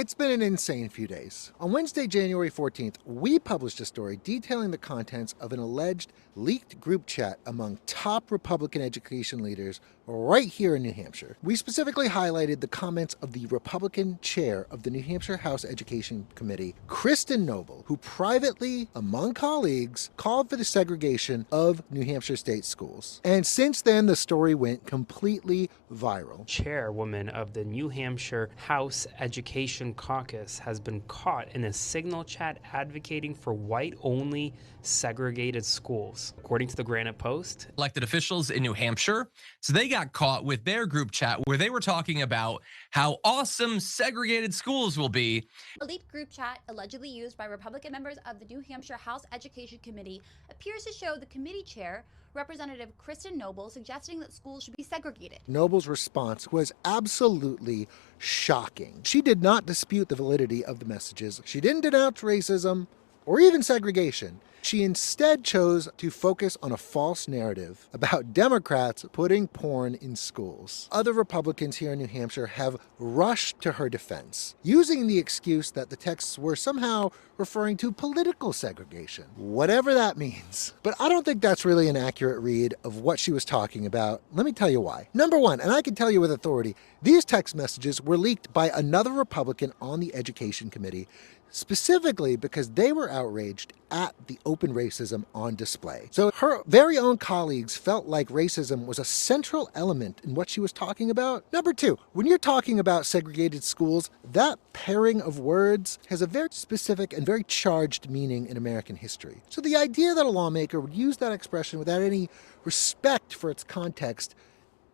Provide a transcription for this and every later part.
It's been an insane few days. On Wednesday, January 14th, we published a story detailing the contents of an alleged leaked group chat among top Republican education leaders right here in New Hampshire. We specifically highlighted the comments of the Republican chair of the New Hampshire House Education Committee, Kristen Noble, who privately, among colleagues, called for the segregation of New Hampshire state schools. And since then, the story went completely viral. Chairwoman of the New Hampshire House Education Caucus has been caught in a signal chat advocating for white-only segregated schools. According to the Granite Post, elected officials in New Hampshire, so they got caught with their group chat where they were talking about how awesome segregated schools will be. A leaked group chat allegedly used by Republican members of the New Hampshire House Education Committee appears to show the committee chair, Representative Kristen Noble, suggesting that schools should be segregated. Noble's response was absolutely shocking. She did not dispute the validity of the messages. She didn't denounce racism or even segregation. She instead chose to focus on a false narrative about Democrats putting porn in schools. Other Republicans here in New Hampshire have rushed to her defense, using the excuse that the texts were somehow referring to political segregation, whatever that means. But I don't think that's really an accurate read of what she was talking about. Let me tell you why. Number one, and I can tell you with authority, these text messages were leaked by another Republican on the Education Committee, specifically because they were outraged at the open racism on display. So her very own colleagues felt like racism was a central element in what she was talking about. Number two, when you're talking about segregated schools, that pairing of words has a very specific and very charged meaning in American history. So the idea that a lawmaker would use that expression without any respect for its context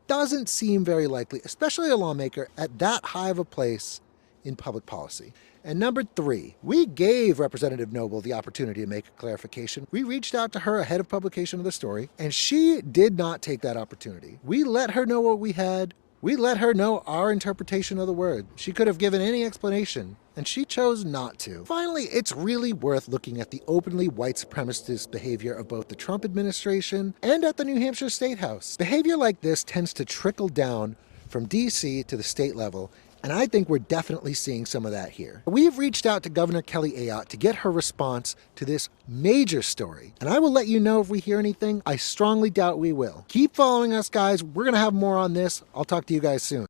doesn't seem very likely, especially a lawmaker at that high of a place in public policy. And number three, we gave Representative Noble the opportunity to make a clarification. We reached out to her ahead of publication of the story, and she did not take that opportunity. We let her know what we had. We let her know our interpretation of the word. She could have given any explanation, and she chose not to. Finally, it's really worth looking at the openly white supremacist behavior of both the Trump administration and at the New Hampshire State House. Behavior like this tends to trickle down from DC to the state level, and I think we're definitely seeing some of that here. We've reached out to Governor Kelly Ayotte to get her response to this major story, and I will let you know if we hear anything. I strongly doubt we will. Keep following us, guys. We're going to have more on this. I'll talk to you guys soon.